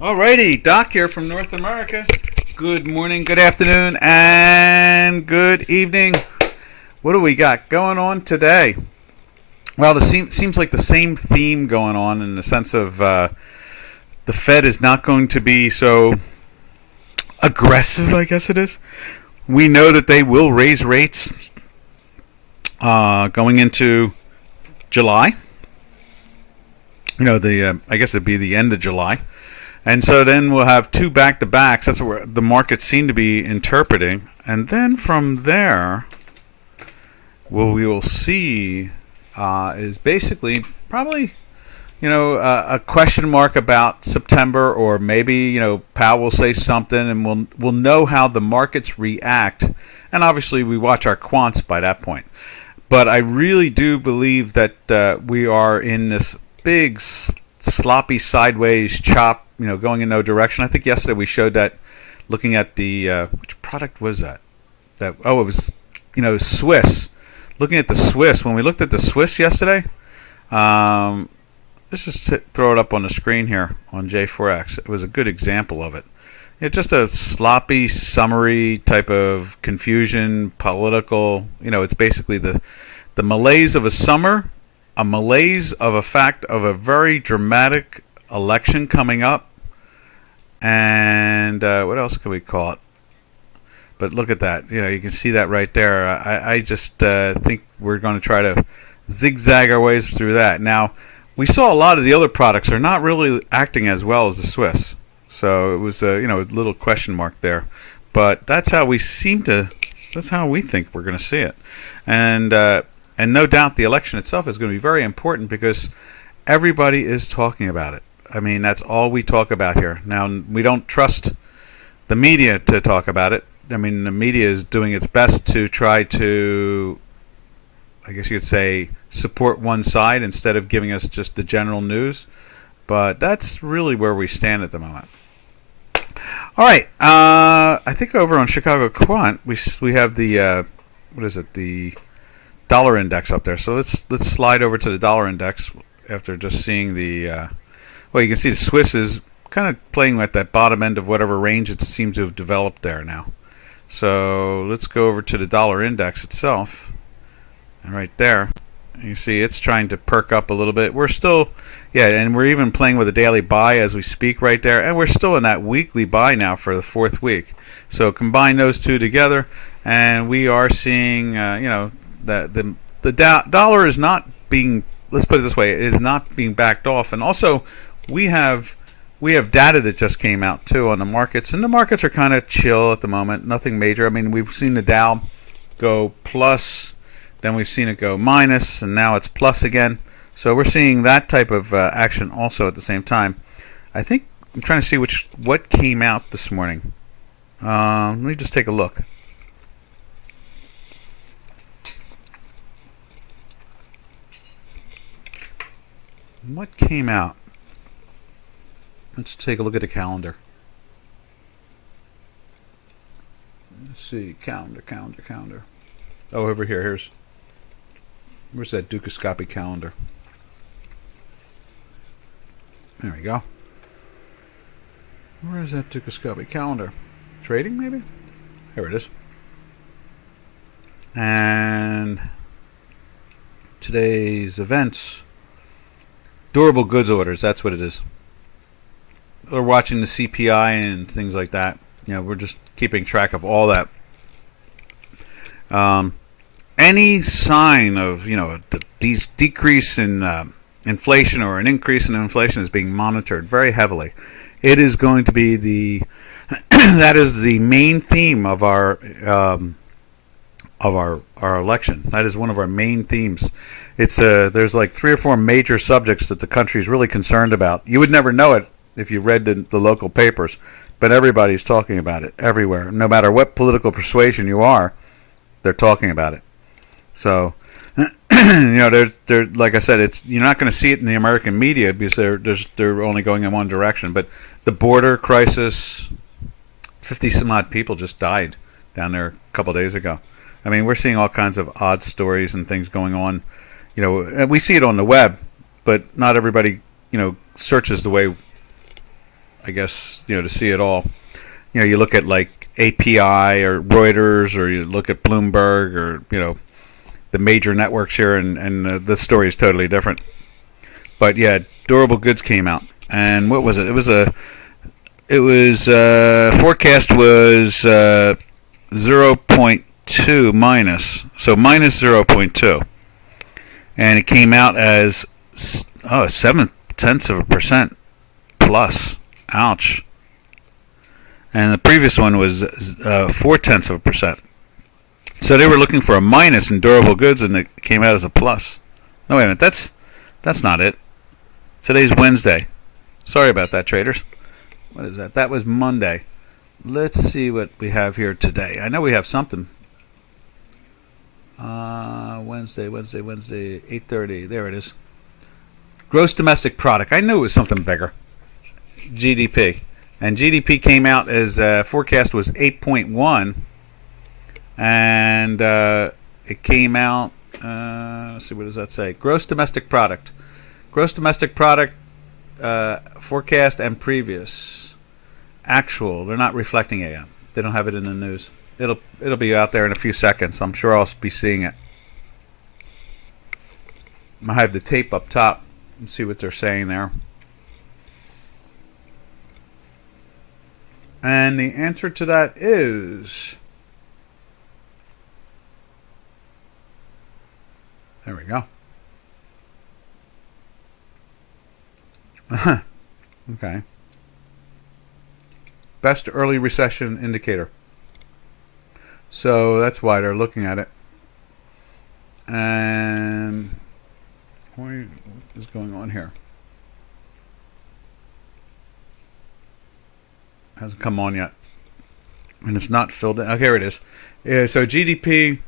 Alrighty, Doc here from North America. Good morning, good afternoon, and good evening. What do we got going on today? Well, it seems like the same theme going on in the sense of the Fed is not going to be so aggressive, I guess it is. We know that they will raise rates going into July. I guess it'd be the end of July. And so then we'll have two back-to-backs. That's what the markets seem to be interpreting. And then from there, what we will see is basically probably, a question mark about September, or maybe, Powell will say something, and we'll know how the markets react. And obviously, we watch our quants by that point. But I really do believe that we are in this big sloppy sideways chop, going in no direction. I think yesterday we showed that looking at the which product was that? It was Swiss. Looking at the Swiss, when we looked at the Swiss yesterday, let's just throw it up on the screen here on J4X. It was a good example of it. It's just a sloppy, summary type of confusion, political. It's basically the malaise of a summer, a malaise of a fact of a very dramatic election coming up, and what else can we call it? But look at that. You can see that right there. I just think we're going to try to zigzag our ways through that. Now, we saw a lot of the other products are not really acting as well as the Swiss. So it was a little question mark there. But that's how we that's how we think we're going to see it. And no doubt the election itself is going to be very important because everybody is talking about it. I mean, that's all we talk about here. Now, we don't trust the media to talk about it. I mean, the media is doing its best to try to, I guess you could say, support one side instead of giving us just the general news. But that's really where we stand at the moment. All right. I think over on Chicago Quant, we have the, the dollar index up there. So let's slide over to the dollar index after just seeing the, well, you can see the Swiss is kind of playing at that bottom end of whatever range it seems to have developed there now. So let's go over to the dollar index itself. And right there, you see it's trying to perk up a little bit. We're still, and we're even playing with a daily buy as we speak right there. And we're still in that weekly buy now for the fourth week. So combine those two together, and we are seeing, that the dollar is not being, let's put it this way, it is not being backed off. And also, we have data that just came out too on the markets, and the markets are kind of chill at the moment, nothing major. I mean, we've seen the Dow go plus, then we've seen it go minus, and now it's plus again. So we're seeing that type of action also at the same time. I think I'm trying to see what came out this morning. Let me just take a look. What came out? Let's take a look at the calendar. Let's see, calendar. Oh, over here. Where's that Dukascopic calendar? There we go. Where is that Dukascopic calendar? Trading, maybe? Here it is. And today's events. Durable goods orders, that's what it is. We're watching the CPI and things like that. We're just keeping track of all that. Any sign of, a decrease in inflation or an increase in inflation is being monitored very heavily. It is going to be that is the main theme of our election. That is one of our main themes. It's there's like 3 or 4 major subjects that the country is really concerned about. You would never know it if you read the local papers, but everybody's talking about it everywhere. No matter what political persuasion you are, they're talking about it. So, they're like I said, you're not going to see it in the American media because they're only going in one direction. But the border crisis, 50 some odd people just died down there a couple of days ago. I mean, we're seeing all kinds of odd stories and things going on. We see it on the web, but not everybody, searches the way I guess, to see it all. You look at like API or Reuters, or you look at Bloomberg, or the major networks here, and the story is totally different. But yeah, durable goods came out, and what was it? It was forecast was 0.2 minus, so minus 0.2, and it came out as 0.7% plus. Ouch. And the previous one was 0.4%. So they were looking for a minus in durable goods, and it came out as a plus. No, wait a minute. That's not it. Today's Wednesday. Sorry about that, traders. What is that? That was Monday. Let's see what we have here today. I know we have something. Wednesday, 8:30. There it is. Gross domestic product. I knew it was something bigger. GDP. And GDP came out as forecast was 8.1. And it came out, let's see, what does that say? Gross domestic product. Gross domestic product forecast and previous. Actual. They're not reflecting AM. They don't have it in the news. It'll be out there in a few seconds. I'm sure I'll be seeing it. I have the tape up top and see what they're saying there. And the answer to that is... There we go. Okay. Best early recession indicator. So that's why they're looking at it. And what is going on here? Hasn't come on yet. And it's not filled in. Oh, here it is. Yeah, so GDP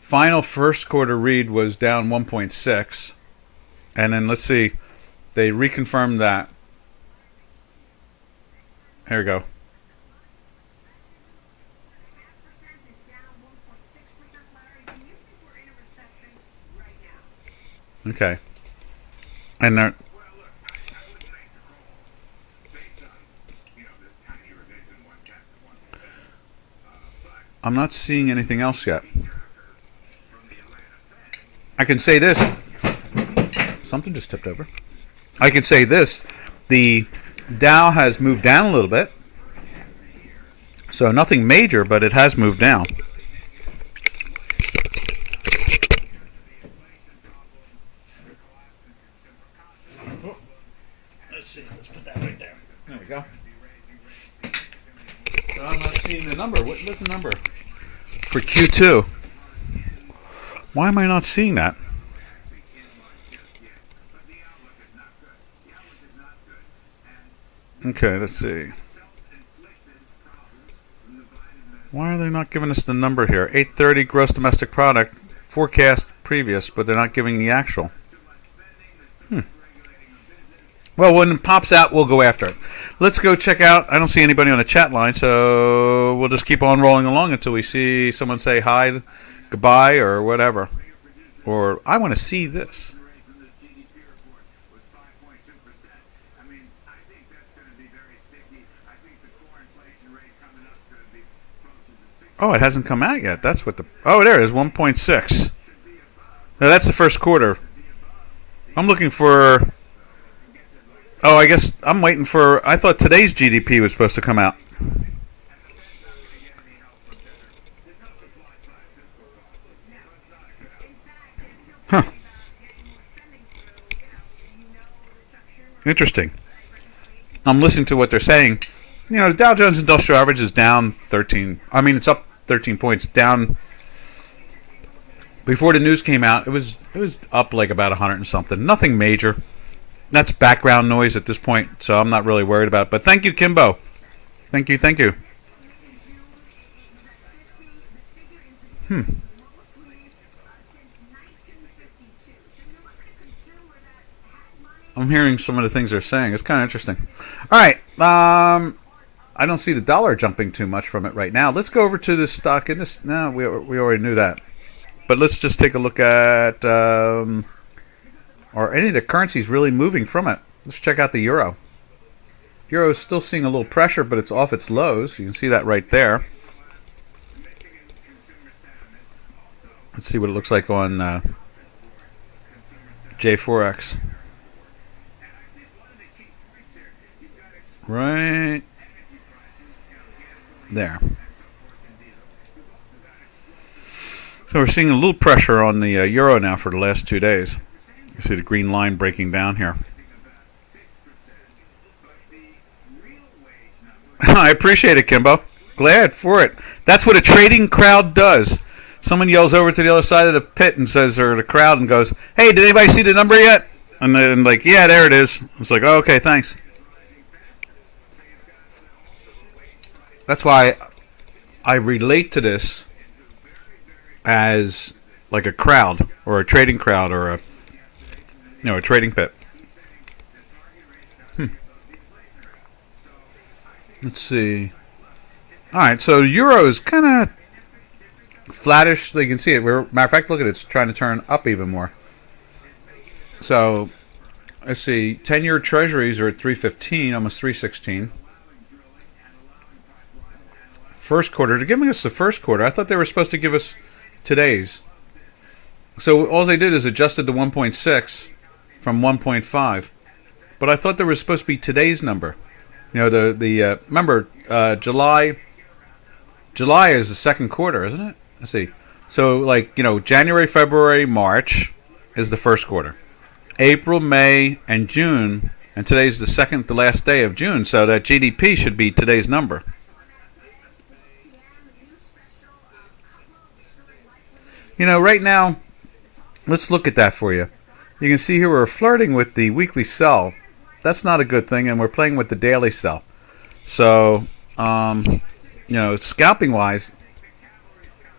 final first quarter read was down 1.6. And then let's see. They reconfirmed that. Here we go. Okay. And they're... I'm not seeing anything else yet. I can say this. Something just tipped over. I can say this. The Dow has moved down a little bit. So nothing major, but it has moved down. Let's see. Let's put that right there. There we go. So I'm not seeing the number. What's the number for Q2? Why am I not seeing that? Okay, let's see. Why are they not giving us the number here? 830 gross domestic product, forecast previous, but they're not giving the actual. Well, when it pops out, we'll go after it. Let's go check out. I don't see anybody on the chat line, so we'll just keep on rolling along until we see someone say hi, goodbye, or whatever. Or, I want to see this. Oh, it hasn't come out yet. That's what the... Oh, there it is, 1.6. Now, that's the first quarter. I'm looking for... Oh, I guess I'm waiting for... I thought today's GDP was supposed to come out. Huh. Interesting. I'm listening to what they're saying. The Dow Jones Industrial Average is down 13. I mean, it's up 13 points. Down before the news came out. It was up like about 100 and something. Nothing major. That's background noise at this point, so I'm not really worried about it. But thank you, Kimbo. Thank you. I'm hearing some of the things they're saying. It's kind of interesting. All right. I don't see the dollar jumping too much from it right now. Let's go over to the stock in this. No, we already knew that. But let's just take a look at are any of the currencies really moving from it. Let's check out the euro. Euro is still seeing a little pressure, but it's off its lows. You can see that right there. Let's see what it looks like on J4X. Right there. So we're seeing a little pressure on the euro now for the last 2 days. You see the green line breaking down here. I appreciate it, Kimbo. Glad for it. That's what a trading crowd does. Someone yells over to the other side of the pit and says, or the crowd, and goes, "Hey, did anybody see the number yet?" And then like, "Yeah, there it is." It's like, "Oh, okay, thanks." That's why I relate to this as like a crowd or a trading crowd or a trading pit. Let's see. All right, so euro is kind of flattish. You can see it. Matter of fact, look at it. It's trying to turn up even more. So let's see. 10-year treasuries are at 315, almost 316. First quarter. They're giving us the first quarter. I thought they were supposed to give us today's. So all they did is adjusted the 1.6 from 1.5. But I thought there was supposed to be today's number. You know, the remember, July is the second quarter, isn't it? Let's see. So, like, January, February, March is the first quarter. April, May, and June, and today's the last day of June, so that GDP should be today's number. Right now, let's look at that for you. You can see here we're flirting with the weekly sell. That's not a good thing, and we're playing with the daily sell. So, scalping-wise,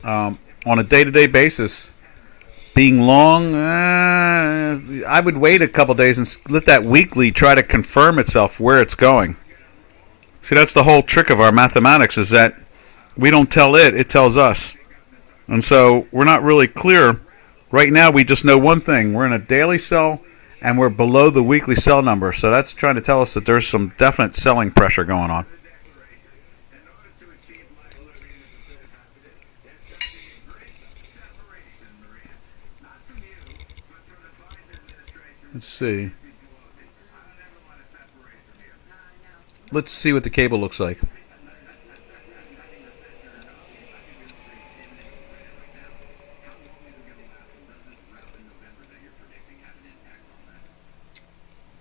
on a day-to-day basis, being long, I would wait a couple days and let that weekly try to confirm itself where it's going. See, that's the whole trick of our mathematics, is that we don't tell it, it tells us. And so we're not really clear. Right now, we just know one thing. We're in a daily sell, and we're below the weekly sell number. So that's trying to tell us that there's some definite selling pressure going on. Let's see. Let's see what the cable looks like.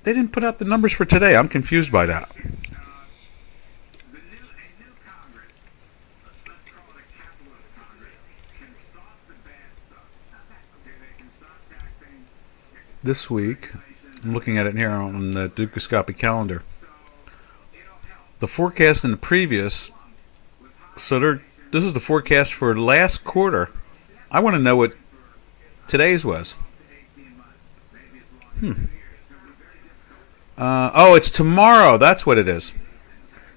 They didn't put out the numbers for today. I'm confused by that. This week, I'm looking at it here on the Dukascopy calendar. The forecast in the previous, this is the forecast for last quarter. I want to know what today's was. It's tomorrow. That's what it is.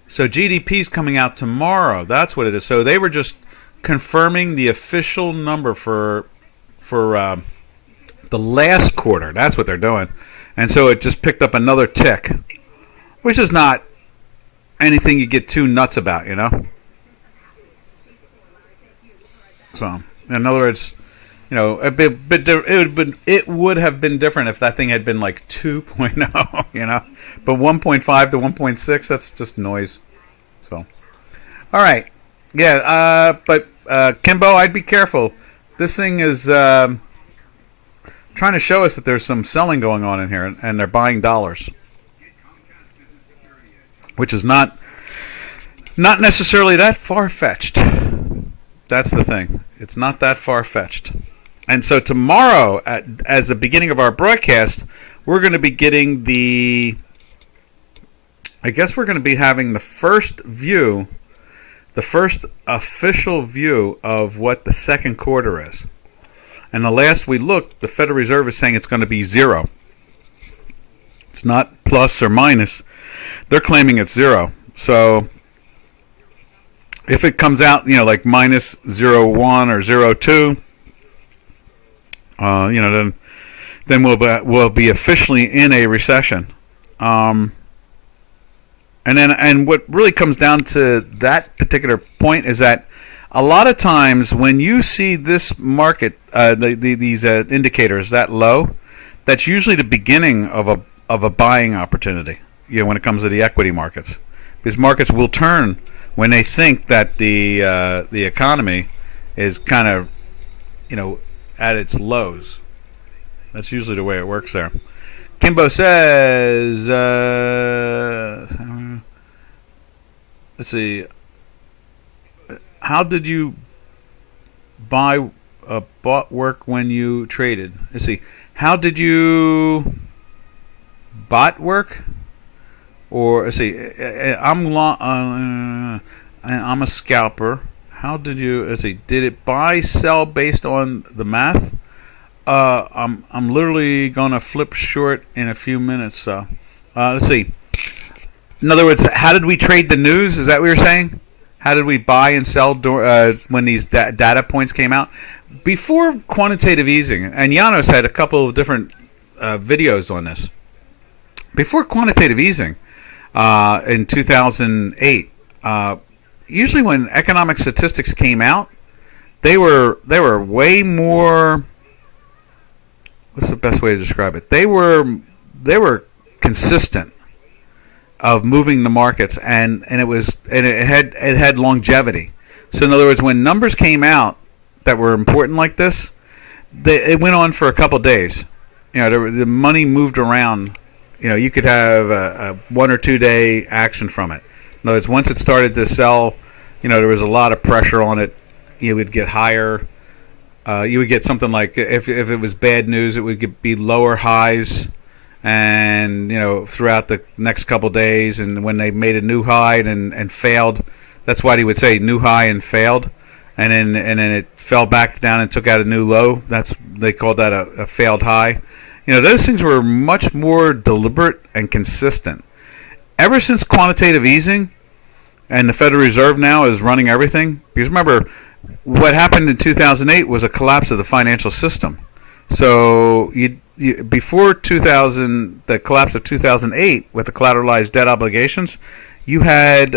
So GDP's coming out tomorrow. That's what it is. So they were just confirming the official number for the last quarter. That's what they're doing. And so it just picked up another tick, which is not anything you get too nuts about, So, in other words, it would have been different if that thing had been like 2.0, But 1.5 to 1.6, that's just noise. So, all right. Yeah, but Kimbo, I'd be careful. This thing is trying to show us that there's some selling going on in here, and they're buying dollars, which is not necessarily that far-fetched. That's the thing. It's not that far-fetched. And so tomorrow, as the beginning of our broadcast, we're going to be getting I guess we're going to be having the first official view of what the second quarter is. And the last we looked, the Federal Reserve is saying it's going to be 0. It's not plus or minus. They're claiming it's 0. So if it comes out, like minus 0.1 or 0.2, then we'll be officially in a recession. And And what really comes down to that particular point is that a lot of times when you see this market, these indicators that low, that's usually the beginning of a buying opportunity. You know, when it comes to the equity markets, because markets will turn when they think that the economy is kind of, you know, at its lows. That's usually the way it works there. Kimbo says, let's see, how did you bought work when you traded? Let's see, how did you bought work? Or let's see, I'm a scalper. How did you? Let's see, did it buy sell based on the math? I'm literally gonna flip short in a few minutes. So, let's see. In other words, how did we trade the news? Is that what you're saying? How did we buy and sell when these data points came out? Before quantitative easing, and Janos had a couple of different videos on this. Before quantitative easing, in 2008, usually when economic statistics came out, they were way more. What's the best way to describe it? They were consistent of moving the markets, and it had longevity. So in other words, when numbers came out that were important like this, it went on for a couple of days. You know, the money moved around. You know, you could have a 1 or 2 day action from it. In other words, once it started to sell, you know, there was a lot of pressure on it. You would get higher. You would get something like, if it was bad news, it would be lower highs, and you know, throughout the next couple days, and when they made a new high and failed, that's why he would say new high and failed, and then it fell back down and took out a new low. They called that a failed high. You know, those things were much more deliberate and consistent. Ever since quantitative easing, and the Federal Reserve now is running everything, because remember, what happened in 2008 was a collapse of the financial system. So before the collapse of 2008, with the collateralized debt obligations, you had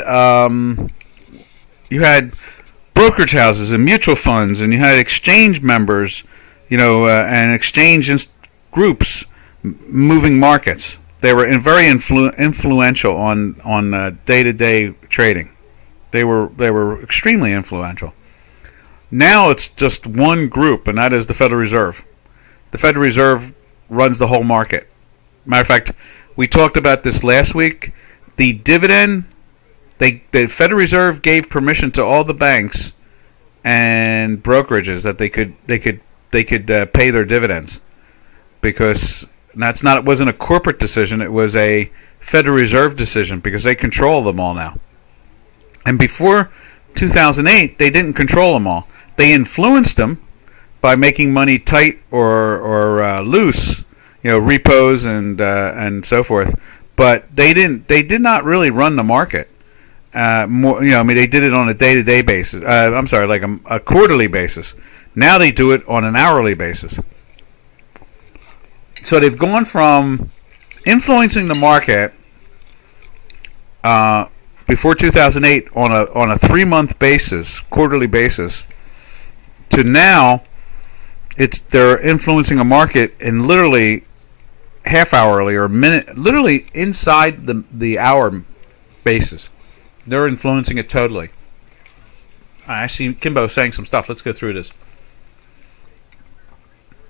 brokerage houses and mutual funds, and you had exchange members, you know, and exchange groups moving markets. They were very influential on day-to-day trading. They were extremely influential. Now it's just one group, and that is the Federal Reserve. The Federal Reserve runs the whole market. Matter of fact, we talked about this last week. The dividend, the Federal Reserve gave permission to all the banks and brokerages that they could pay their dividends, because it wasn't a corporate decision. It was a Federal Reserve decision, because they control them all now. And before 2008, they didn't control them all. They influenced them by making money tight or loose, you know, repos and so forth. But they did not really run the market. More, you know, I mean, they did it on a day-to-day basis. I'm sorry, like a quarterly basis. Now they do it on an hourly basis. So they've gone from influencing the market before 2008 on a 3-month basis, quarterly basis, to now they're influencing a market in literally half hourly or minute, literally inside the hour basis. They're influencing it totally. I see Kimbo saying some stuff. Let's go through this.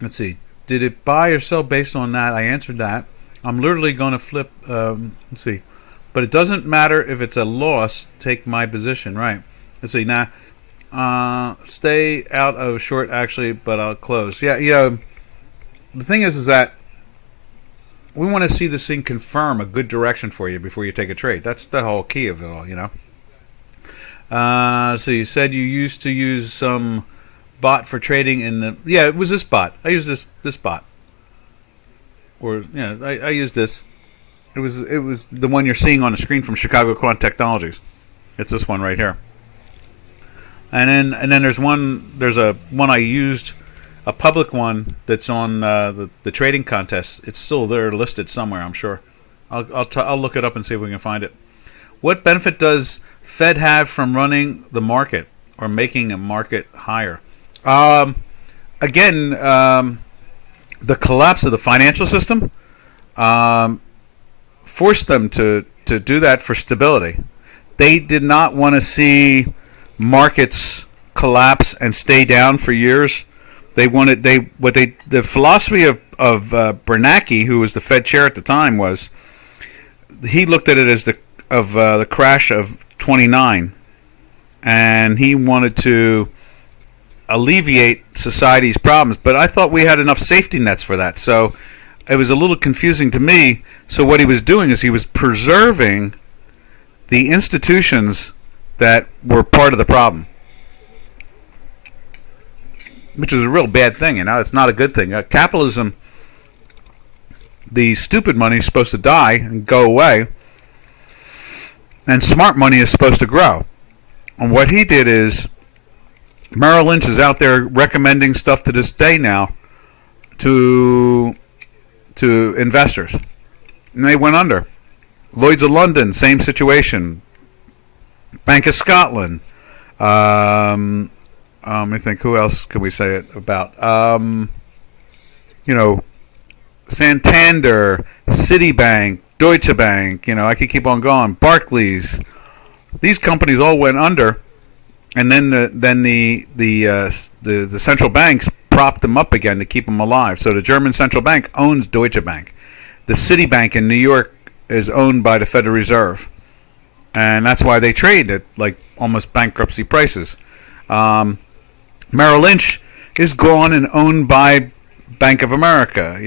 Let's see. Did it buy or sell based on that? I answered that. I'm literally going to flip. Let's see. But it doesn't matter if it's a loss. Take my position. Right. Let's see. Now, stay out of short, actually, but I'll close. Yeah, you know, the thing is that we want to see this thing confirm a good direction for you before you take a trade. That's the whole key of it all, you know. So you said you used to use some bot for trading in the... Yeah, it was this bot. I used this bot. Or, yeah, I used this. It was the one you're seeing on the screen from Chicago Quant Technologies. It's this one right here. And then there's a one I used, a public one that's on the trading contest. It's still there listed somewhere, I'm sure. I'll look it up and see if we can find it. What benefit does Fed have from running the market or making a market higher? Um, Again, the collapse of the financial system um, forced them to do that for stability. They did not want to see markets collapse and stay down for years. They wanted the philosophy of Bernanke, who was the Fed chair at the time, was he looked at it as the crash of '29, and he wanted to alleviate society's problems. But I thought we had enough safety nets for that, so it was a little confusing to me. So what he was doing is he was preserving the institutions that were part of the problem, which is a real bad thing. It's not a good thing. Capitalism, the stupid money is supposed to die and go away, and smart money is supposed to grow. And what he did is, Merrill Lynch is out there recommending stuff to this day now to investors, and they went under. Lloyd's of London, same situation. Bank of Scotland. Let me think. Who else can we say it about? Santander, Citibank, Deutsche Bank. I could keep on going. Barclays. These companies all went under, and then the central banks propped them up again to keep them alive. So the German central bank owns Deutsche Bank. The Citibank in New York is owned by the Federal Reserve, and that's why they trade at like almost bankruptcy prices. Merrill Lynch is gone and owned by Bank of America.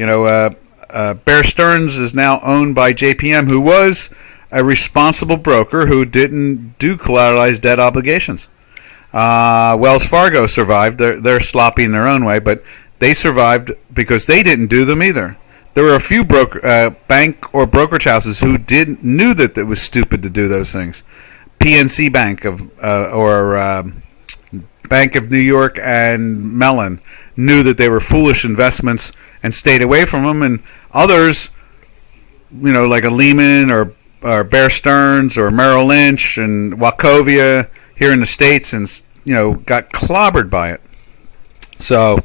Bear Stearns is now owned by JPM, who was a responsible broker who didn't do collateralized debt obligations. Wells Fargo survived. They're sloppy in their own way, but they survived because they didn't do them either. There were a few bank or brokerage houses who knew that it was stupid to do those things. PNC Bank or Bank of New York and Mellon knew that they were foolish investments and stayed away from them. And others, like a Lehman or Bear Stearns or Merrill Lynch and Wachovia here in the States, and got clobbered by it. So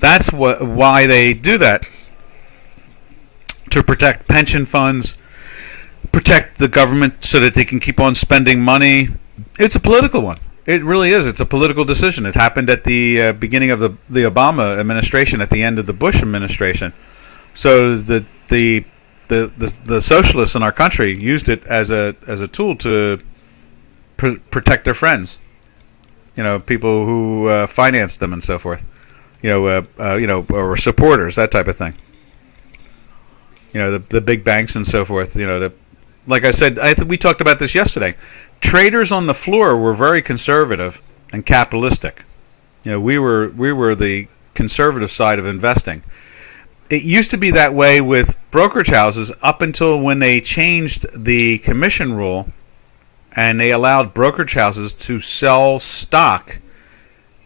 that's why they do that. To protect pension funds, protect the government so that they can keep on spending money. It's a political one. It really is. It's a political decision. It happened at the beginning of the Obama administration, at the end of the Bush administration. So the socialists in our country used it as a tool to protect their friends. People who financed them and so forth. Or supporters, that type of thing. The big banks and so forth. Like I said, we talked about this yesterday. Traders on the floor were very conservative and capitalistic. We were the conservative side of investing. It used to be that way with brokerage houses up until when they changed the commission rule, and they allowed brokerage houses to sell stock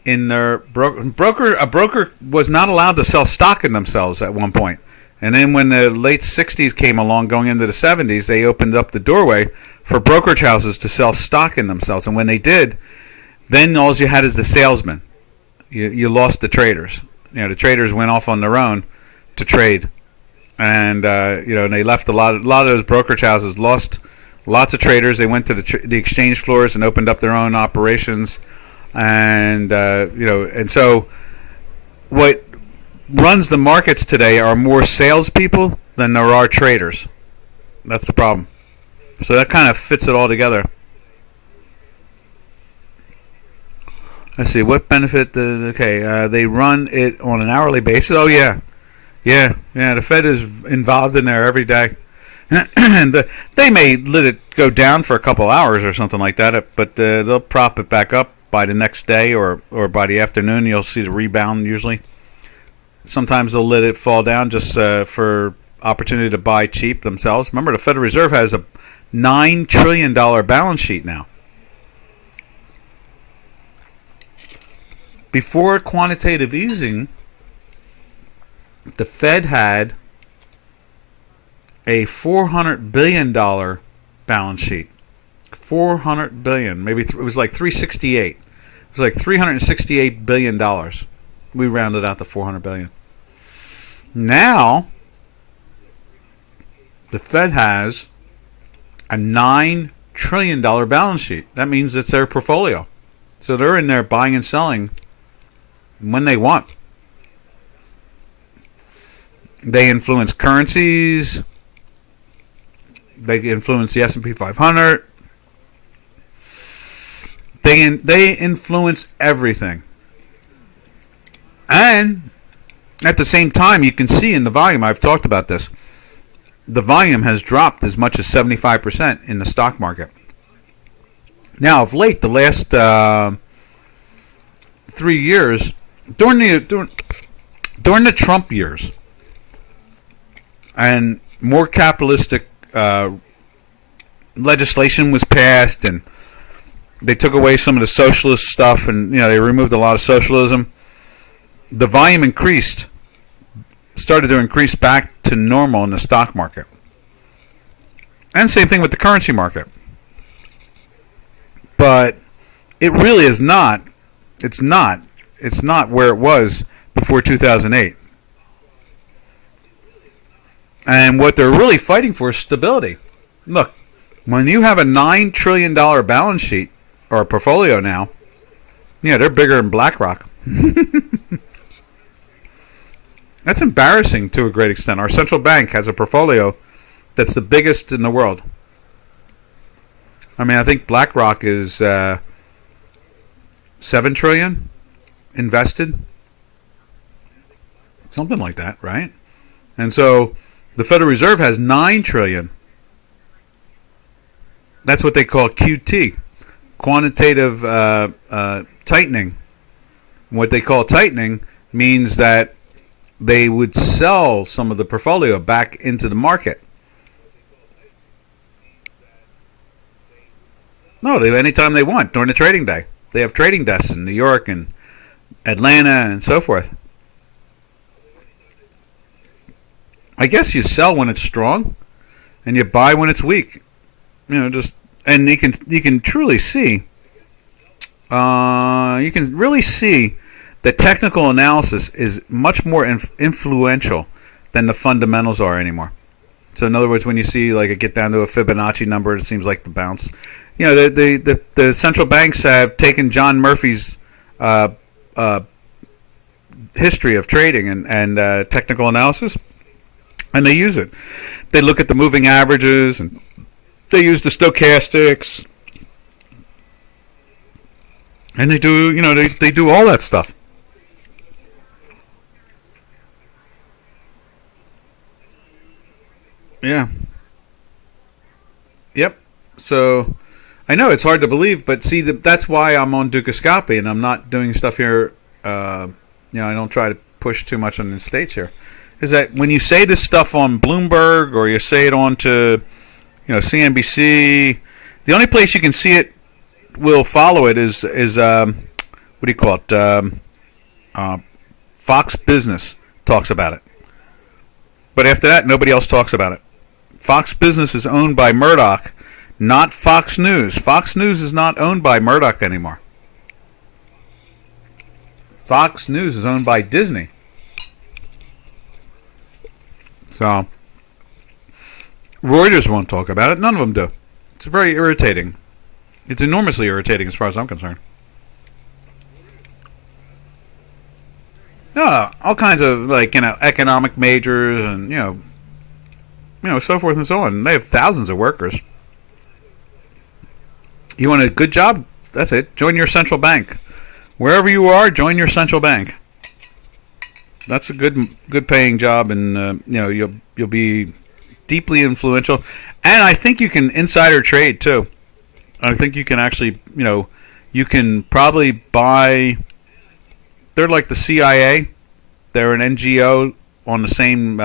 in their broker. A broker was not allowed to sell stock in themselves at one point. And then when the late 60s came along, going into the 70s, they opened up the doorway for brokerage houses to sell stock in themselves. And when they did, then all you had is the salesman. You lost the traders. The traders went off on their own to trade. And, and they left a lot of those brokerage houses, lost lots of traders. They went to the exchange floors and opened up their own operations. And, and so what runs the markets today are more salespeople than there are traders. That's the problem. So that kind of fits it all together. Let's see, what benefit? They run it on an hourly basis. Oh yeah. The Fed is involved in there every day, and they may let it go down for a couple hours or something like that, but they'll prop it back up by the next day or by the afternoon. You'll see the rebound usually. Sometimes they'll let it fall down just for opportunity to buy cheap themselves. Remember, the Federal Reserve has a $9 trillion balance sheet now. Before quantitative easing, the Fed had a $400 billion balance sheet. 400 billion. Maybe it was like 368. It was like 368 billion dollars. We rounded out to 400 billion. Now the Fed has a $9 trillion balance sheet. That means it's their portfolio. So they're in there buying and selling when they want. They influence currencies. They influence the S&P 500. They influence everything. And at the same time, you can see in the volume, I've talked about this, the volume has dropped as much as 75% in the stock market. Now, of late, the last 3 years, during the Trump years, and more capitalistic legislation was passed, and they took away some of the socialist stuff, and they removed a lot of socialism. The volume started to increase back to normal in the stock market, and same thing with the currency market. But it really is not. It's not where it was before 2008. And what they're really fighting for is stability. Look, when you have a $9 trillion balance sheet, or a portfolio now, they're bigger than BlackRock. That's embarrassing to a great extent. Our central bank has a portfolio that's the biggest in the world. I mean, I think BlackRock is $7 trillion invested, something like that, right? And so the Federal Reserve has $9 trillion. That's what they call QT, quantitative tightening. What they call tightening means that they would sell some of the portfolio back into the market. No, anytime they want during the trading day. They have trading desks in New York and Atlanta and so forth. I guess you sell when it's strong, and you buy when it's weak. And you can truly see. You can really see the technical analysis is much more influential than the fundamentals are anymore. So in other words, when you see like it get down to a Fibonacci number, it seems like the bounce. The central banks have taken John Murphy's history of trading and technical analysis, and they use it. They look at the moving averages, and they use the stochastics, and they do they do all that stuff. Yeah. Yep. So I know it's hard to believe, but see, that's why I'm on Dukascopy and I'm not doing stuff here. I don't try to push too much on the States here. Is that when you say this stuff on Bloomberg or you say it on to, CNBC, the only place you can see it will follow it is what do you call it? Fox Business talks about it. But after that, nobody else talks about it. Fox Business is owned by Murdoch, not Fox News. Fox News is not owned by Murdoch anymore. Fox News is owned by Disney. So Reuters won't talk about it. None of them do. It's very irritating. It's enormously irritating as far as I'm concerned. No, all kinds of economic majors and so forth and so on. They have thousands of workers. You want a good job? That's it. Join your central bank. Wherever you are, join your central bank. That's a good paying job, and you'll be deeply influential. And I think you can insider trade too. I think you can actually you can probably buy. They're like the CIA. They're an NGO on the same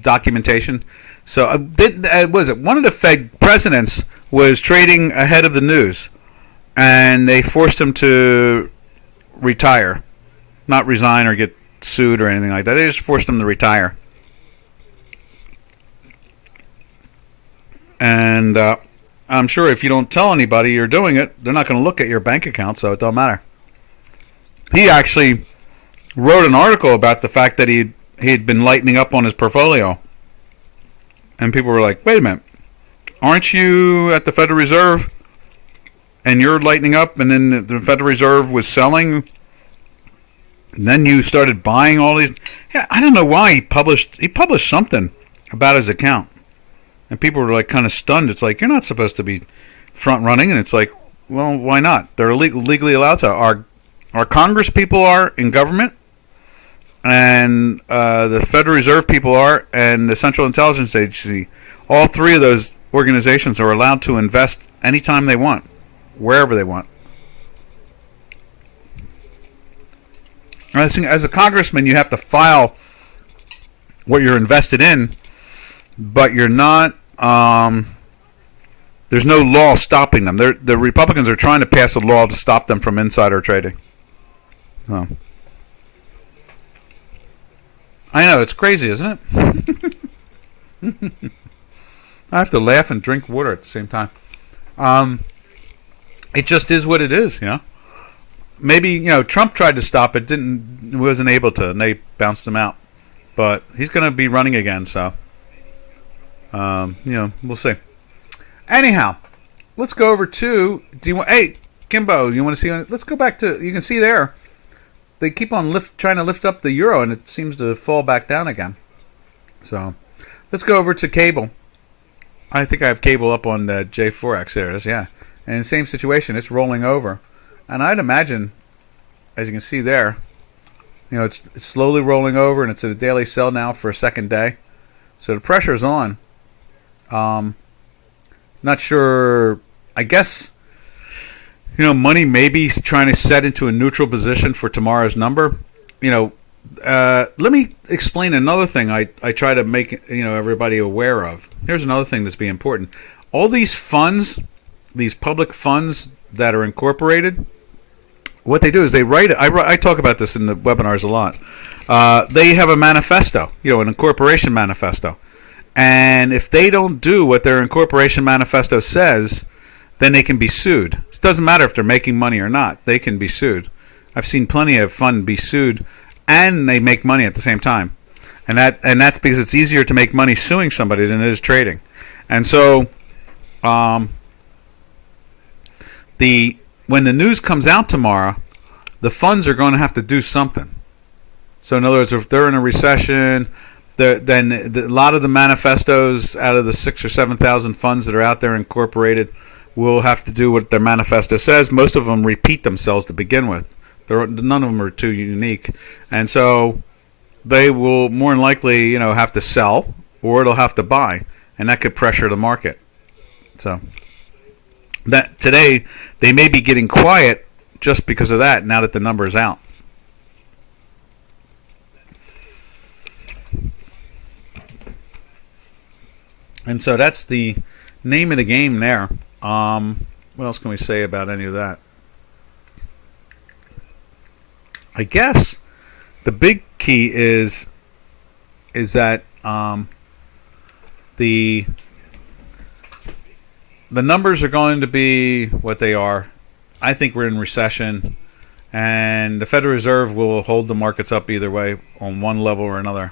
documentation. So was it one of the Fed presidents was trading ahead of the news, and they forced him to retire, not resign or get sued or anything like that. They just forced him to retire. And I'm sure if you don't tell anybody you're doing it, they're not going to look at your bank account, so it don't matter. He actually wrote an article about the fact that he'd been lightening up on his portfolio. And people were like, wait a minute, aren't you at the Federal Reserve and you're lightening up, and then the Federal Reserve was selling, and then you started buying all these? Yeah, I don't know why he published something about his account. And people were like kind of stunned. It's like, you're not supposed to be front running. And it's like, well, why not? They're legally allowed to. Our Congress people are in government, and the Federal Reserve people are, and the Central Intelligence Agency. All three of those organizations are allowed to invest anytime they want, wherever they want. As a congressman, you have to file what you're invested in, but you're not. There's no law stopping them. The Republicans are trying to pass a law to stop them from insider trading. Oh. I know, it's crazy, isn't it? I have to laugh and drink water at the same time. It just is what it is, you know. Maybe, Trump tried to stop it, wasn't able to, and they bounced him out. But he's going to be running again, so we'll see. Anyhow, let's go over to. Hey, Kimbo, you want to see? Let's go back to. You can see there. They keep on trying to lift up the euro, and it seems to fall back down again. So, let's go over to cable. I think I have cable up on J4X. There it is. Yeah, and same situation. It's rolling over, and I'd imagine, as you can see there, it's slowly rolling over, and it's at a daily sell now for a second day. So the pressure's on. Not sure. I guess, money may be trying to set into a neutral position for tomorrow's number. Let me explain another thing I try to make everybody aware of. Here's another thing that's being important. All these funds, these public funds that are incorporated, what they do is they write it. I talk about this in the webinars a lot. They have a manifesto, an incorporation manifesto. And if they don't do what their incorporation manifesto says, then they can be sued. It doesn't matter if they're making money or not. They can be sued. I've seen plenty of fund be sued, and they make money at the same time. And that's because it's easier to make money suing somebody than it is trading. And so when the news comes out tomorrow, the funds are going to have to do something. So in other words, if they're in a recession, then a lot of the manifestos out of the 6,000 or 7,000 funds that are out there incorporated will have to do what their manifesto says. Most of them repeat themselves to begin with. None of them are too unique. And so they will more than likely, have to sell, or it'll have to buy. And that could pressure the market. So that today they may be getting quiet just because of that, now that the number is out. And so that's the name of the game there. What else can we say about any of that? I guess the big key is that the numbers are going to be what they are. I think we're in recession, and the Federal Reserve will hold the markets up either way on one level or another.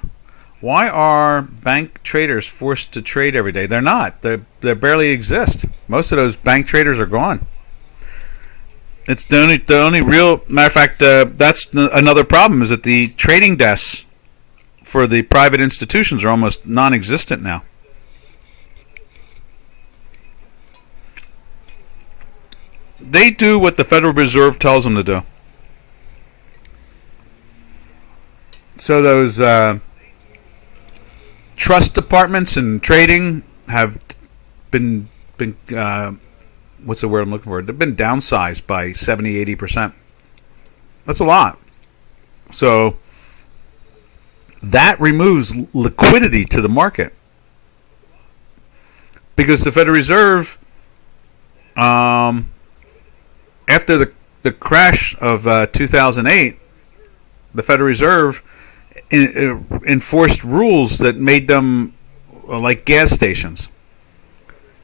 Why are bank traders forced to trade every day? They're not. They barely exist. Most of those bank traders are gone. It's the only real matter of fact. That's another problem, is that the trading desks for the private institutions are almost non-existent now. They do what the Federal Reserve tells them to do. So those trust departments and trading have been what's the word I'm looking for? They've been downsized by 70-80%. That's a lot. So that removes liquidity to the market, because the Federal Reserve, after the crash of 2008, the Federal Reserve enforced rules that made them like gas stations.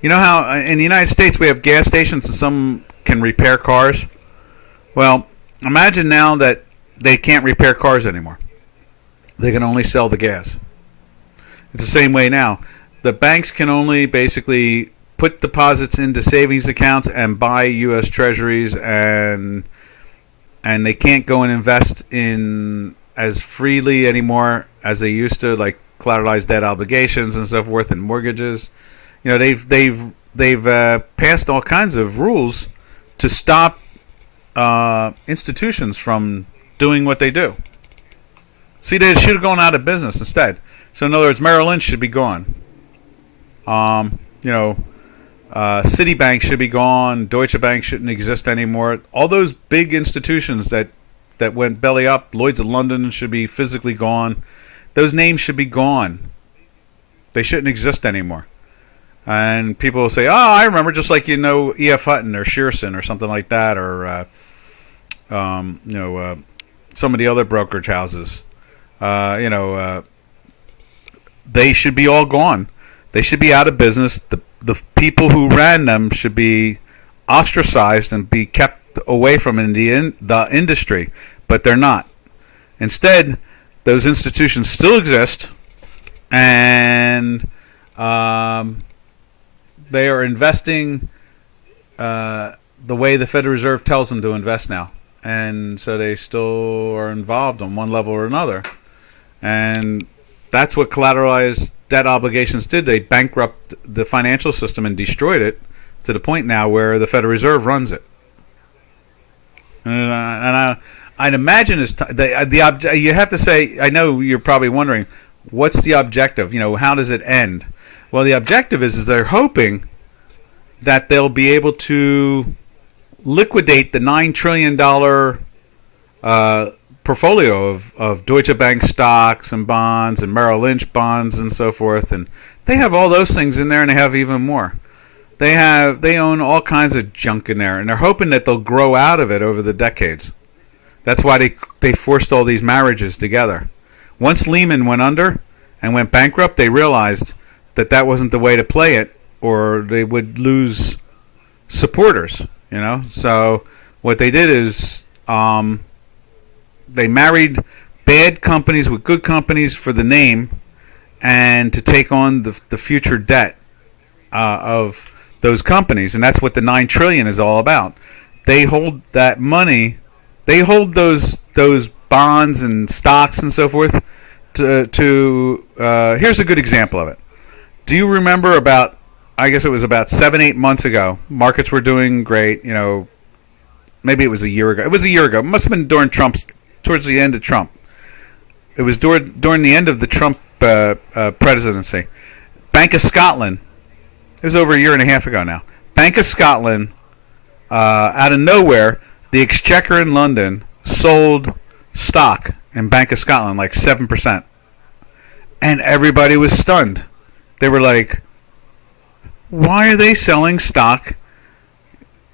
You know how in the United States we have gas stations and some can repair cars? Well, imagine now that they can't repair cars anymore. They can only sell the gas. It's the same way now. The banks can only basically put deposits into savings accounts and buy U.S. Treasuries, and they can't go and invest in as freely anymore as they used to, like collateralized debt obligations and so forth, and mortgages. You know, they've passed all kinds of rules to stop institutions from doing what they do. See, they should have gone out of business instead. So in other words, Merrill Lynch should be gone. Citibank should be gone. Deutsche Bank shouldn't exist anymore. All those big institutions that went belly up, Lloyd's of London should be physically gone. Those names should be gone. They shouldn't exist anymore. And people will say, "Oh, I remember," just like E.F. Hutton or Shearson or something like that, or some of the other brokerage houses. They should be all gone. They should be out of business. The people who ran them should be ostracized and be kept away from the industry, but they're not. Instead, those institutions still exist, and they are investing the way the Federal Reserve tells them to invest now. And so they still are involved on one level or another. And that's what collateralized debt obligations did. They bankrupted the financial system and destroyed it to the point now where the Federal Reserve runs it. I'd imagine you have to say, I know you're probably wondering, what's the objective? How does it end? Well, the objective is they're hoping that they'll be able to liquidate the $9 trillion portfolio of Deutsche Bank stocks and bonds and Merrill Lynch bonds and so forth. And they have all those things in there, and they have even more. They own all kinds of junk in there, and they're hoping that they'll grow out of it over the decades. That's why they forced all these marriages together. Once Lehman went under and went bankrupt, they realized that wasn't the way to play it, or they would lose supporters. So what they did is they married bad companies with good companies for the name, and to take on the future debt of those companies, and that's what the $9 trillion is all about. They hold that money, they hold those bonds and stocks and so forth. Here's a good example of it. Do you remember I guess it was about 7-8 months ago, markets were doing great. Maybe it was a year ago. It was a year ago. It must have been towards the end of Trump. It was during the end of the Trump presidency. Bank of Scotland. It was over a year and a half ago now. Bank of Scotland, out of nowhere, the Exchequer in London sold stock in Bank of Scotland, like 7%. And everybody was stunned. They were like, why are they selling stock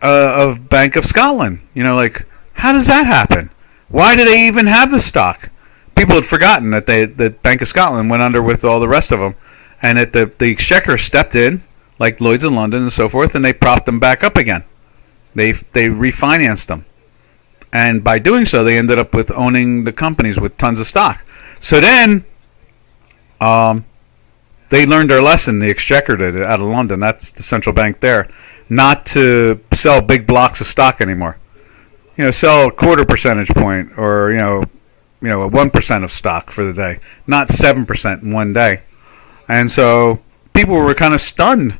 of Bank of Scotland? How does that happen? Why do they even have the stock? People had forgotten that Bank of Scotland went under with all the rest of them, and that the Exchequer stepped in, like Lloyd's in London and so forth, and they propped them back up again. They refinanced them. And by doing so, they ended up with owning the companies with tons of stock. So then they learned their lesson, the Exchequer did, out of London. That's the central bank there. Not to sell big blocks of stock anymore. Sell a quarter percentage point, or, a 1% of stock for the day. Not 7% in one day. And so people were kind of stunned.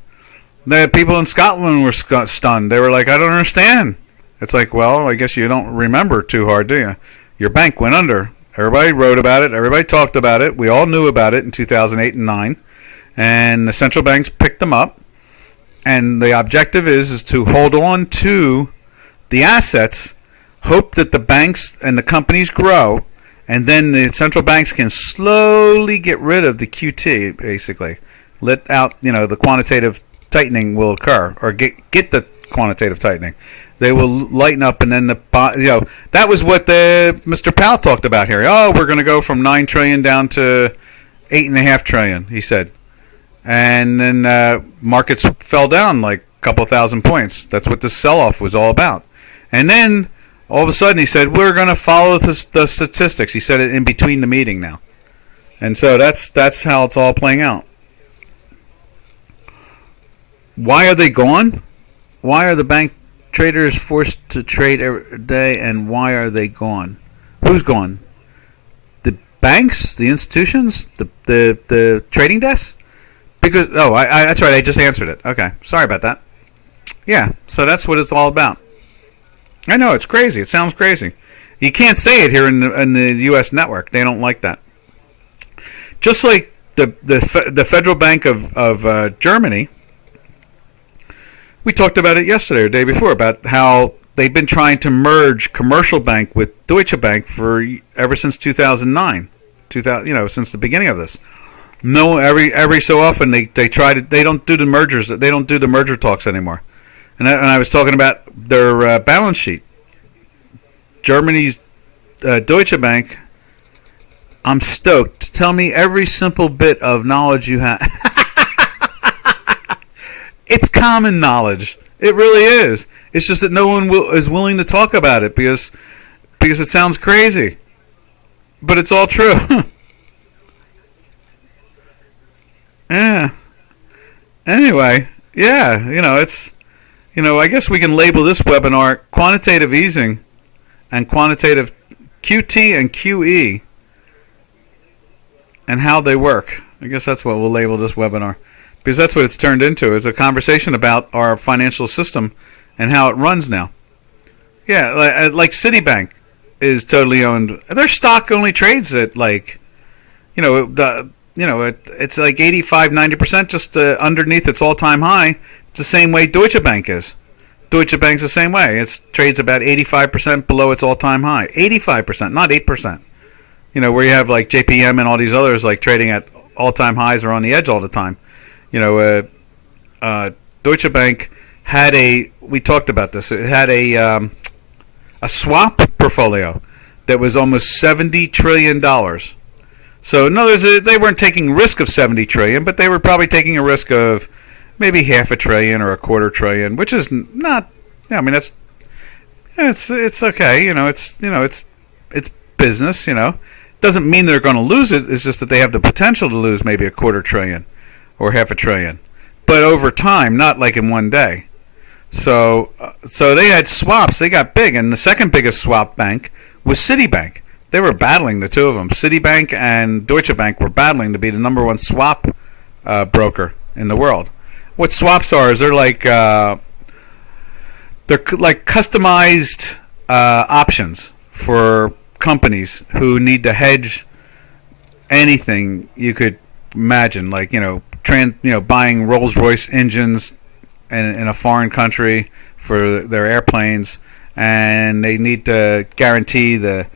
The people in Scotland were stunned. They were like, I don't understand. It's like, well, I guess you don't remember too hard, do you? Your bank went under. Everybody wrote about it. Everybody talked about it. We all knew about it in 2008 and 9. And the central banks picked them up. And the objective is to hold on to the assets, hope that the banks and the companies grow, and then the central banks can slowly get rid of the QT, basically. Let out, the quantitative tightening will occur, or get the quantitative tightening. They will lighten up, and then that was what Mr. Powell talked about here. Oh, we're going to go from $9 trillion down to $8.5 trillion, he said. and then markets fell down like a couple thousand points. That's what this sell-off was all about. And then all of a sudden he said, we're going to follow the statistics. He said it in between the meeting now. And so that's how it's all playing out. Why are they gone? Why are the bank traders forced to trade every day, and why are they gone? Who's gone? The banks, the institutions, the trading desks? Because that's right, I just answered it. Okay, sorry about that. Yeah, so that's what it's all about. I know, it's crazy. It sounds crazy. You can't say it here in the U.S. network. They don't like that. Just like the Federal Bank of Germany, we talked about it yesterday or the day before about how they've been trying to merge Commercial Bank with Deutsche Bank ever since 2009, since the beginning of this. No, every so often they try to. They don't do the mergers. They don't do the merger talks anymore. And I was talking about their balance sheet. Germany's Deutsche Bank. I'm stoked. Tell me every simple bit of knowledge you have. It's common knowledge. It really is. It's just that no one is willing to talk about it because it sounds crazy. But it's all true. Yeah. Anyway, yeah, I guess we can label this webinar quantitative easing and quantitative QT and QE and how they work. I guess that's what we'll label this webinar. Because that's what it's turned into. It's a conversation about our financial system and how it runs now. Yeah, like Citibank is totally owned. Their stock only trades at like, it's like 85-90% just underneath its all-time high. It's the same way Deutsche Bank is. Deutsche Bank's the same way. It trades about 85% below its all-time high. 85%, not 8%. Where you have like JPM and all these others like trading at all-time highs or on the edge all the time. Deutsche Bank had we talked about this. It had a swap portfolio that was almost $70 trillion. So in other words, they weren't taking risk of $70 trillion, but they were probably taking a risk of maybe half a trillion or a quarter trillion, which is not. I mean, it's okay. It's business. Doesn't mean they're going to lose it. It's just that they have the potential to lose maybe a quarter trillion or half a trillion, but over time, not like in one day. So they had swaps. They got big, and the second biggest swap bank was Citibank. They were battling, the two of them. Citibank and Deutsche Bank were battling to be the number one swap broker in the world. What swaps are is they're like customized options for companies who need to hedge anything you could imagine, like buying Rolls-Royce engines in a foreign country for their airplanes, and they need to guarantee the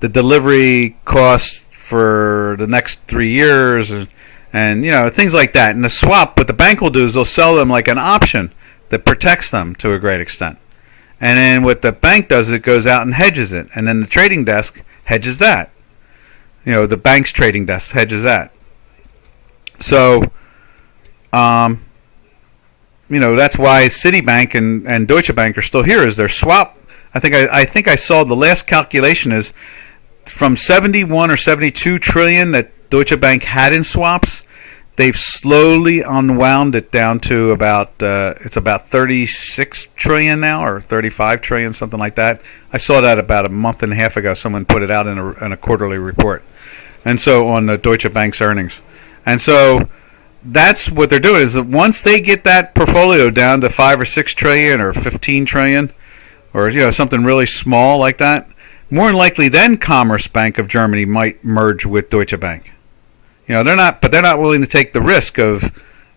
delivery costs for the next 3 years, and things like that. And the swap, what the bank will do is they'll sell them like an option that protects them to a great extent. And then what the bank does, it goes out and hedges it, and then the trading desk hedges that. The bank's trading desk hedges that. So, that's why Citibank and Deutsche Bank are still here. Is their swap? I think I saw the last calculation is from 71 or 72 trillion that Deutsche Bank had in swaps. They've slowly unwound it down to about it's about 36 trillion now, or 35 trillion, something like that. I saw that about a month and a half ago. Someone put it out in a quarterly report, and so on the Deutsche Bank's earnings. And so that's what they're doing, is that once they get that portfolio down to 5 or 6 trillion or 15 trillion, or something really small like that, more than likely then Commerce Bank of Germany might merge with Deutsche Bank. They're not willing to take the risk of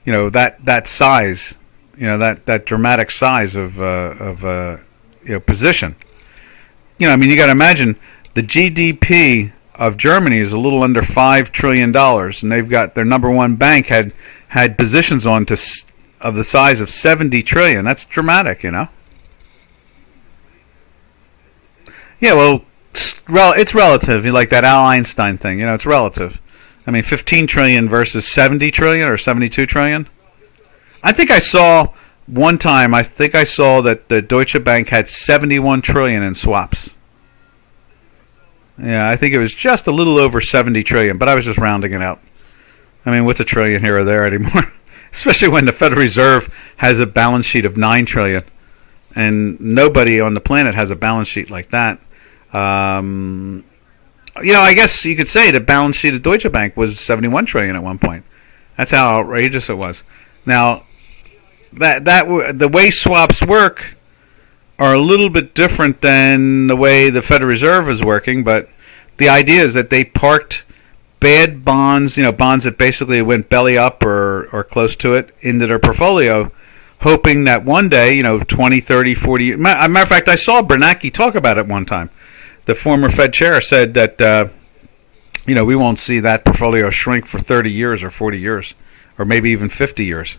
that size, that dramatic size of position. You got to imagine the GDP of Germany is a little under $5 trillion, and they've got their number one bank had positions on of the size of 70 trillion. That's dramatic, Yeah, well, it's relative. Like that Al Einstein thing, it's relative. I mean, 15 trillion versus 70 trillion or 72 trillion. I think I saw one time. I think I saw that the Deutsche Bank had 71 trillion in swaps. Yeah, I think it was just a little over 70 trillion, but I was just rounding it out. I mean, what's a trillion here or there anymore? Especially when the Federal Reserve has a balance sheet of 9 trillion, and nobody on the planet has a balance sheet like that. I guess you could say the balance sheet of Deutsche Bank was 71 trillion at one point. That's how outrageous it was. Now, the way swaps work are a little bit different than the way the Federal Reserve is working, but the idea is that they parked bad bonds, bonds that basically went belly up or close to it, into their portfolio, hoping that one day, 20, 30, 40... Matter of fact, I saw Bernanke talk about it one time. The former Fed chair said that, we won't see that portfolio shrink for 30 years or 40 years, or maybe even 50 years.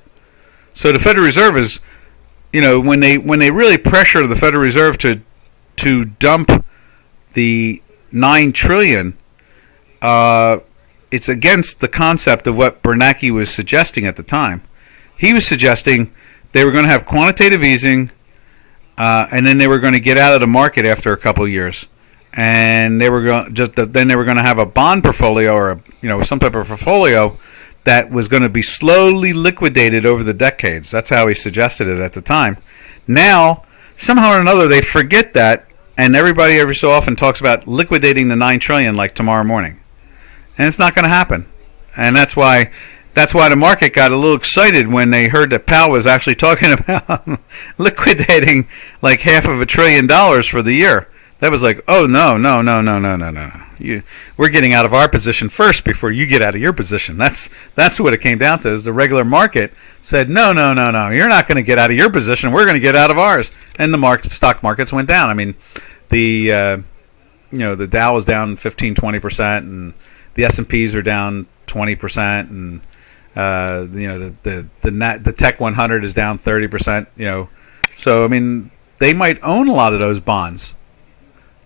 So the Federal Reserve is, when they really pressure the Federal Reserve to dump the 9 trillion, it's against the concept of what Bernanke was suggesting at the time. He was suggesting they were going to have quantitative easing, and then they were going to get out of the market after a couple of years, and they were going to have a bond portfolio or some type of portfolio that was going to be slowly liquidated over the decades. That's how he suggested it at the time. Now, somehow or another, they forget that, and everybody every so often talks about liquidating the 9 trillion like tomorrow morning. And it's not going to happen. And that's why the market got a little excited when they heard that Powell was actually talking about liquidating like $500 billion for the year. That was like, oh, no. We're getting out of our position first before you get out of your position. That's what it came down to. Is the regular market said, no. You're not going to get out of your position. We're going to get out of ours. And the stock markets went down. I mean, the Dow was down 15-20%, and the S&Ps are down 20%, and the Tech 100 is down 30%. So I mean, they might own a lot of those bonds.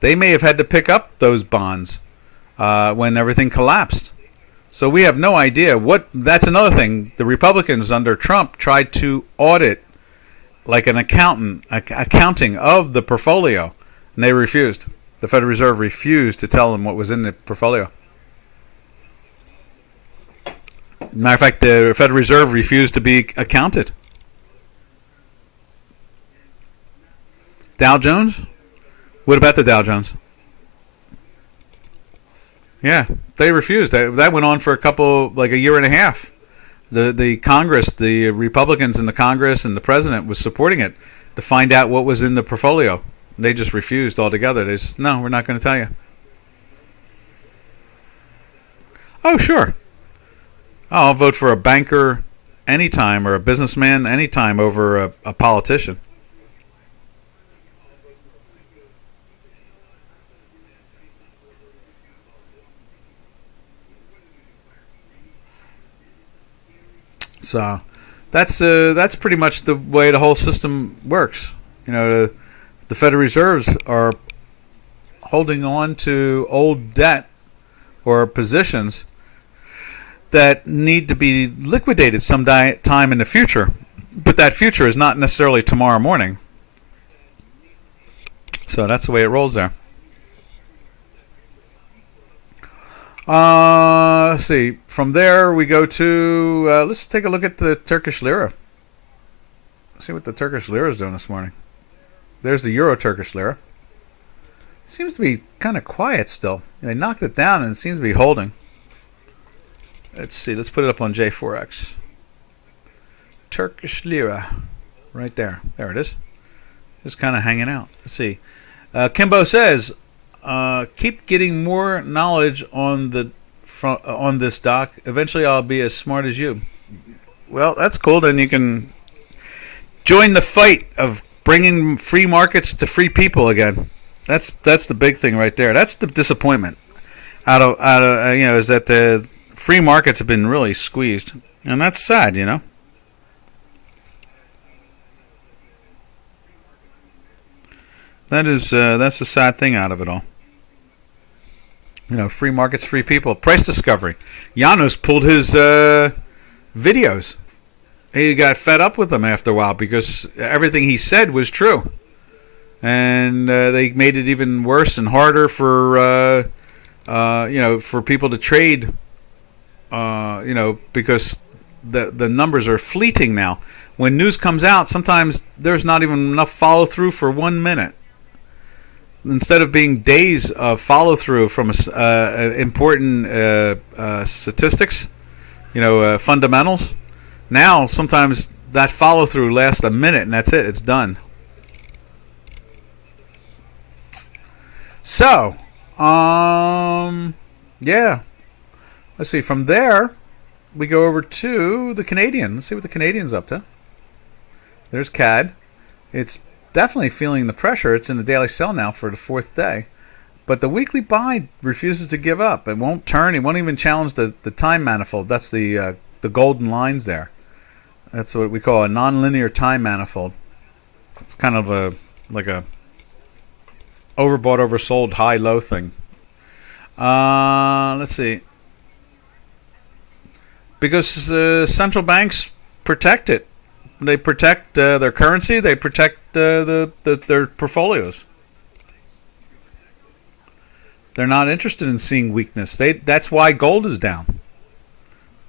They may have had to pick up those bonds when everything collapsed. So we have no idea what. That's another thing. The Republicans under Trump tried to audit, like an accounting of the portfolio, and they refused. The Federal Reserve refused to tell them what was in the portfolio. Matter of fact, the Federal Reserve refused to be accounted. Dow Jones? What about the Dow Jones? Yeah, they refused. That went on for a year and a half. The Congress, the Republicans in the Congress and the president was supporting it to find out what was in the portfolio. They just refused altogether. They said, no, we're not going to tell you. Oh, sure. I'll vote for a banker anytime or a businessman anytime over a politician. So that's pretty much the way the whole system works. The Federal Reserves are holding on to old debt or positions that need to be liquidated some time in the future, but that future is not necessarily tomorrow morning. So that's the way it rolls there. Let's see. From there we go to let's take a look at the Turkish lira. Let's see what the Turkish lira is doing this morning. There's the Euro Turkish lira. Seems to be kind of quiet still. They knocked it down and it seems to be holding. Let's see. Let's put it up on J4X. Turkish lira. Right there. There it is. Just kind of hanging out. Let's see. Kimbo says, keep getting more knowledge on this, Doc. Eventually I'll be as smart as you. Well, that's cool. Then you can join the fight of bringing free markets to free people again. That's the big thing right there. That's the disappointment out of is that the free markets have been really squeezed, and that's sad. That's the sad thing out of it all. Free markets, free people. Price discovery. Janos pulled his videos. He got fed up with them after a while because everything he said was true. And they made it even worse and harder for for people to trade. Because the numbers are fleeting now. When news comes out, sometimes there's not even enough follow through for 1 minute. Instead of being days of follow through from important statistics, fundamentals. Now sometimes that follow through lasts a minute and that's it. It's done. So, yeah. Let's see. From there, we go over to the Canadian. Let's see what the Canadian's up to. There's CAD. It's definitely feeling the pressure. It's in the daily sell now for the 4th day. But the weekly buy refuses to give up. It won't turn. It won't even challenge the time manifold. That's the golden lines there. That's what we call a nonlinear time manifold. It's kind of like a overbought, oversold, high-low thing. Let's see. Because central banks protect it. They protect their currency. They protect their portfolios. They're not interested in seeing weakness. That's why gold is down.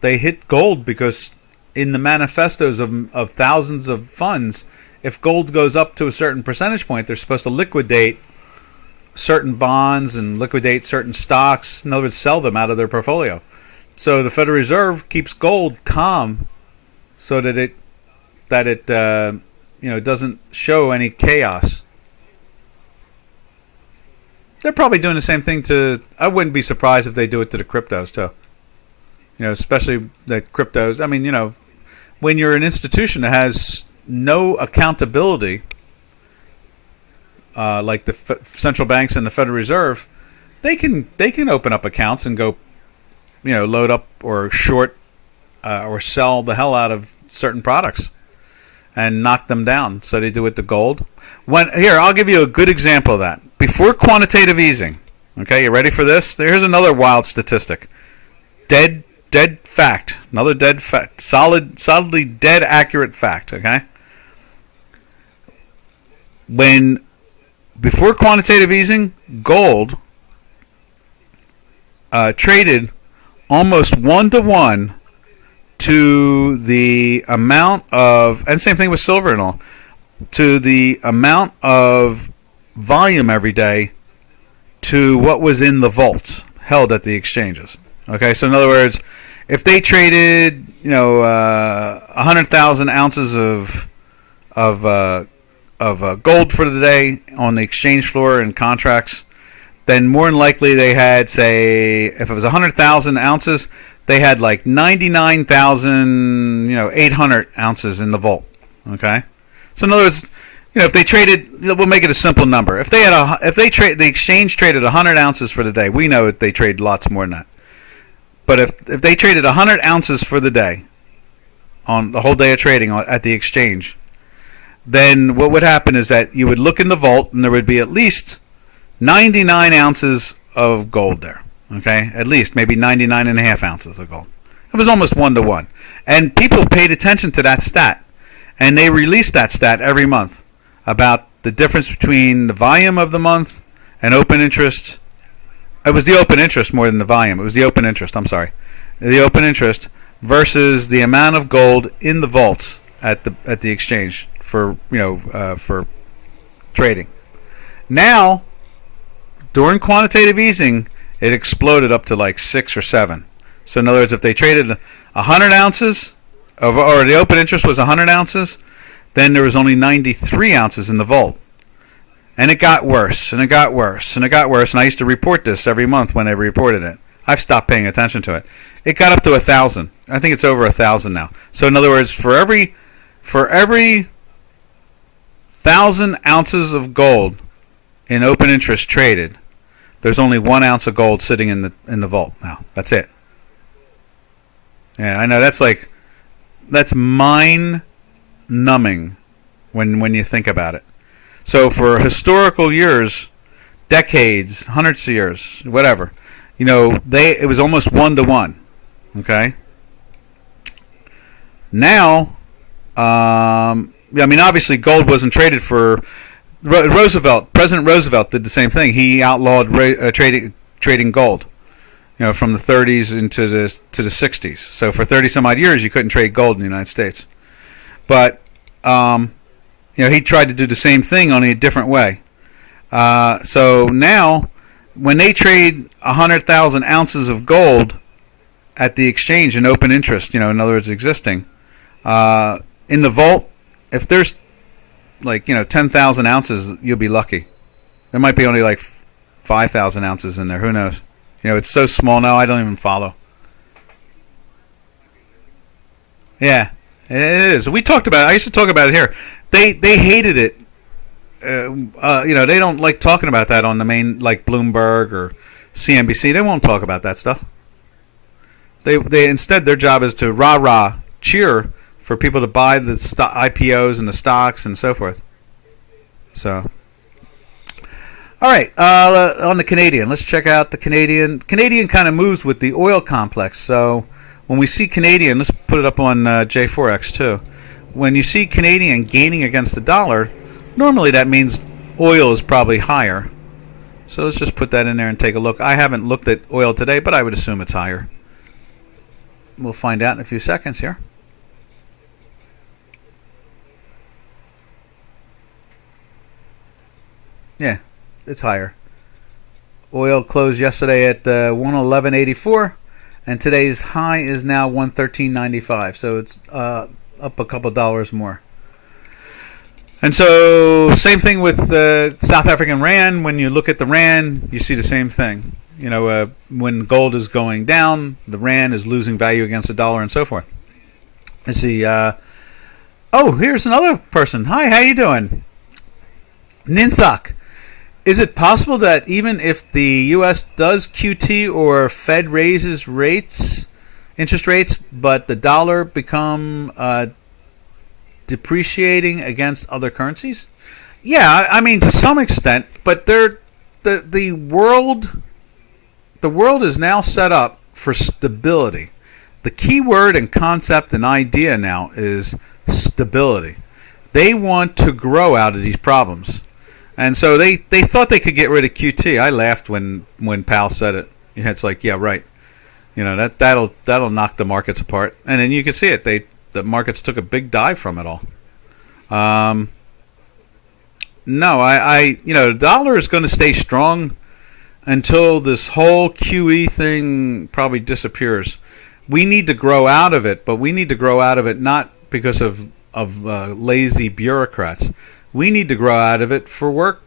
They hit gold because in the manifestos of thousands of funds, if gold goes up to a certain percentage point, they're supposed to liquidate certain bonds and liquidate certain stocks. In other words, sell them out of their portfolio. So the Federal Reserve keeps gold calm so that it doesn't show any chaos. They're probably doing the same thing I wouldn't be surprised if they do it to the cryptos too. Especially the cryptos. I mean, when you're an institution that has no accountability, like the central banks and the Federal Reserve, they can open up accounts and go, load up or short or sell the hell out of certain products and knock them down. So they do it to gold. Here, I'll give you a good example of that. Before quantitative easing, okay, you ready for this? Here's another wild statistic. Dead fact. Another dead fact. Solidly dead accurate fact, okay? Before quantitative easing, gold traded almost 1-to-1 to the amount of, and same thing with silver and all, to the amount of volume every day to what was in the vaults held at the exchanges. Okay, so in other words, if they traded 100,000 ounces of gold for the day on the exchange floor in contracts, then more than likely they had, say, if it was 100,000 ounces, they had like 99,800 ounces in the vault. Okay, so in other words, if they traded, we'll make it a simple number. If the exchange traded 100 ounces for the day, we know that they trade lots more than that. But if they traded 100 ounces for the day, on the whole day of trading at the exchange, then what would happen is that you would look in the vault and there would be at least 99 ounces of gold there. Okay, at least maybe 99.5 ounces of gold. It was almost 1-to-1, and people paid attention to that stat, and they released that stat every month about the difference between the volume of the month and open interest. It was the open interest more than the volume. It was the open interest. I'm sorry, the open interest versus the amount of gold in the vaults at the exchange for trading. Now, during quantitative easing, it exploded up to like 6 or 7. So in other words, if they traded 100 ounces, or the open interest was 100 ounces, then there was only 93 ounces in the vault. And it got worse, and it got worse, and it got worse. And I used to report this every month when they reported it. I've stopped paying attention to it. It got up to 1,000. I think it's over 1,000 now. So in other words, for every 1,000 ounces of gold in open interest traded, there's only 1 ounce of gold sitting in the vault now. That's it. Yeah, I know that's mind-numbing when you think about it. So for historical years, decades, hundreds of years, whatever, it was almost 1-to-1. Okay. Now, obviously gold wasn't traded for. President Roosevelt did the same thing. He outlawed trading gold, from the 30s into the 60s. So for 30 some odd years, you couldn't trade gold in the United States. But he tried to do the same thing, only a different way. So now, when they trade 100,000 ounces of gold at the exchange in open interest, in other words, existing, in the vault, if there's 10,000 ounces, you'll be lucky. There might be only 5,000 ounces in there. Who knows? It's so small now, I don't even follow. Yeah, it is. We talked about it. I used to talk about it here. They hated it. They don't like talking about that on the main, like Bloomberg or CNBC. They won't talk about that stuff. They instead, their job is to rah-rah, cheer for people to buy the IPOs and the stocks and so forth. So, all right, on the Canadian, let's check out the Canadian. Canadian kind of moves with the oil complex. So when we see Canadian, let's put it up on J4X too. When you see Canadian gaining against the dollar, normally that means oil is probably higher. So let's just put that in there and take a look. I haven't looked at oil today, but I would assume it's higher. We'll find out in a few seconds here. Yeah, it's higher. Oil closed yesterday at 111.84, and today's high is now 113.95. So it's up a couple dollars more. And so, same thing with the South African rand. When you look at the rand, you see the same thing. When gold is going down, the rand is losing value against the dollar and so forth. Let's see. Here's another person. Hi, how you doing? Ninsak. Is it possible that even if the U.S. does QT or Fed raises interest rates, but the dollar become depreciating against other currencies? Yeah, I mean to some extent, but the world is now set up for stability. The key word and concept and idea now is stability. They want to grow out of these problems. And so they thought they could get rid of QT. I laughed when Powell said it. It's like, yeah, right. That'll knock the markets apart. And then you can see it. The markets took a big dive from it all. The dollar is going to stay strong until this whole QE thing probably disappears. We need to grow out of it, but we need to grow out of it not because of lazy bureaucrats. We need to grow out of it for working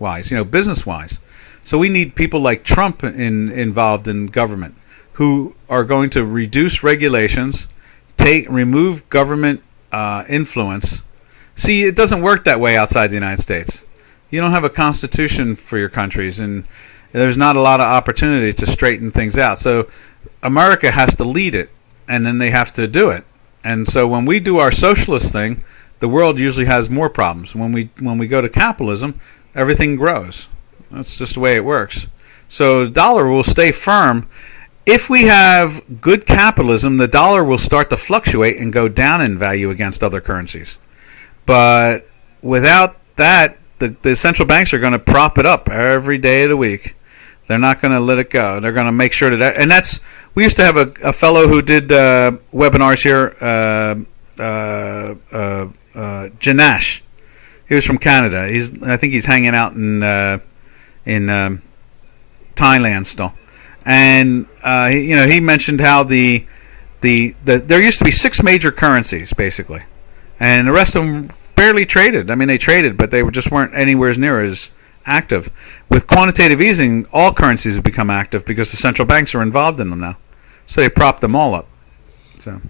wise, business wise. So we need people like Trump involved in government who are going to reduce regulations, remove government influence. See, it doesn't work that way outside the United States. You don't have a constitution for your countries, and there's not a lot of opportunity to straighten things out. So America has to lead it, and then they have to do it. And so when we do our socialist thing, the world usually has more problems. When we go to capitalism, everything grows. That's just the way it works. So the dollar will stay firm. If we have good capitalism, the dollar will start to fluctuate and go down in value against other currencies. But without that, the central banks are going to prop it up every day of the week. They're not going to let it go. They're going to make sure that, and that's, we used to have a fellow who did webinars here, Janash. He was from Canada. I think he's hanging out in Thailand still. And he mentioned how there used to be 6 major currencies basically, and the rest of them barely traded. I mean, they traded, but they just weren't anywhere near as active. With quantitative easing, all currencies have become active because the central banks are involved in them now. So they prop them all up. So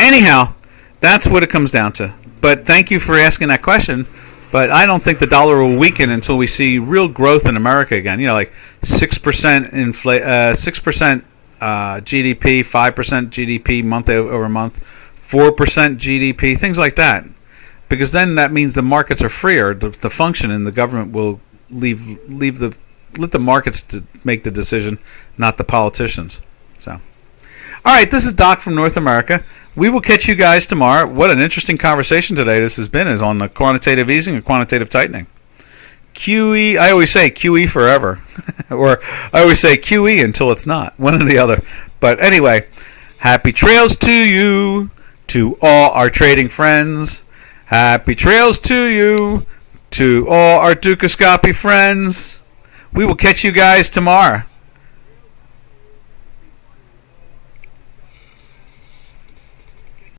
anyhow, that's what it comes down to. But thank you for asking that question. But I don't think the dollar will weaken until we see real growth in America again. Like 6% 6% GDP, 5% GDP month over month, 4% GDP, things like that. Because then that means the markets are freer. The function, and the government will leave the let the markets make the decision, not the politicians. So, all right, this is Doc from North America. We will catch you guys tomorrow. What an interesting conversation today this has been, is on the quantitative easing and quantitative tightening. QE, I always say QE forever. Or I always say QE until it's not. One or the other. But anyway, happy trails to you, to all our trading friends. Happy trails to you, to all our Dukascopy friends. We will catch you guys tomorrow.